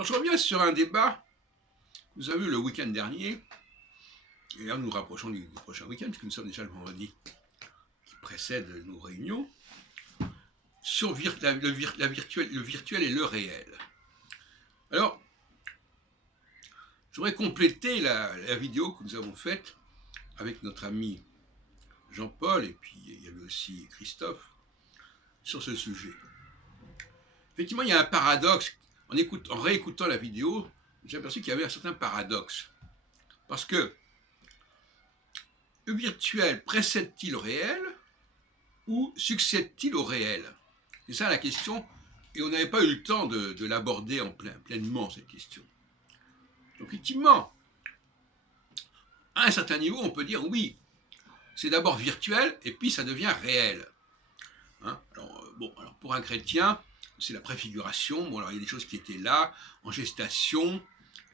Alors je reviens sur un débat que nous avons eu le week-end dernier, et là nous nous rapprochons du prochain week-end, puisque nous sommes déjà le vendredi qui précède nos réunions, sur le virtuel et le réel. Alors, j'aurais complété la vidéo que nous avons faite avec notre ami Jean-Paul, et puis il y avait aussi Christophe, sur ce sujet. Effectivement, il y a un paradoxe. En réécoutant la vidéo, j'ai aperçu qu'il y avait un certain paradoxe. Parce que le virtuel précède-t-il le réel ou succède-t-il au réel? C'est ça la question, et on n'avait pas eu le temps de l'aborder pleinement, cette question. Donc effectivement, à un certain niveau, on peut dire oui, c'est d'abord virtuel, et puis ça devient réel. Hein, alors pour un chrétien, c'est la préfiguration. Bon, alors il y a des choses qui étaient là, en gestation,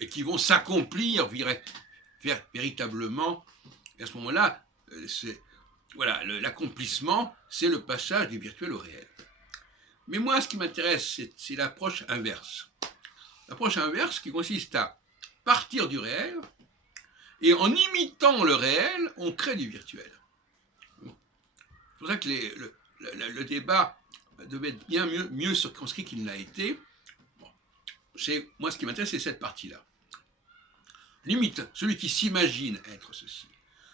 et qui vont s'accomplir véritablement. Et à ce moment-là, l'accomplissement, c'est le passage du virtuel au réel. Mais moi, ce qui m'intéresse, c'est l'approche inverse. L'approche inverse qui consiste à partir du réel, et en imitant le réel, on crée du virtuel. C'est pour ça que le débat devait être bien mieux circonscrit qu'il ne l'a été. Bon, moi, ce qui m'intéresse, c'est cette partie-là. Limite, celui qui s'imagine être ceci,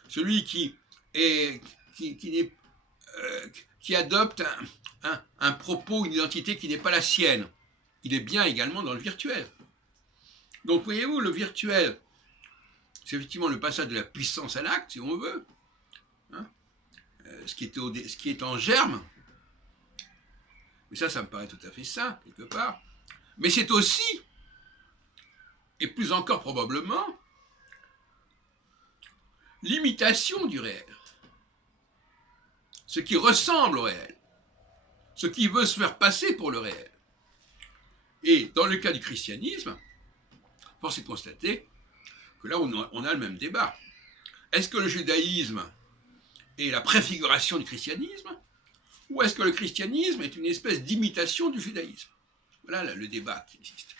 celui qui adopte un propos, une identité qui n'est pas la sienne, il est bien également dans le virtuel. Donc, voyez-vous, le virtuel, c'est effectivement le passage de la puissance à l'acte, si on veut, hein, ce qui est en germe. Mais ça me paraît tout à fait sain, quelque part. Mais c'est aussi, et plus encore probablement, l'imitation du réel. Ce qui ressemble au réel. Ce qui veut se faire passer pour le réel. Et dans le cas du christianisme, force est de constater que là, on a le même débat. Est-ce que le judaïsme est la préfiguration du christianisme, ou est-ce que le christianisme est une espèce d'imitation du judaïsme? Voilà le débat qui existe.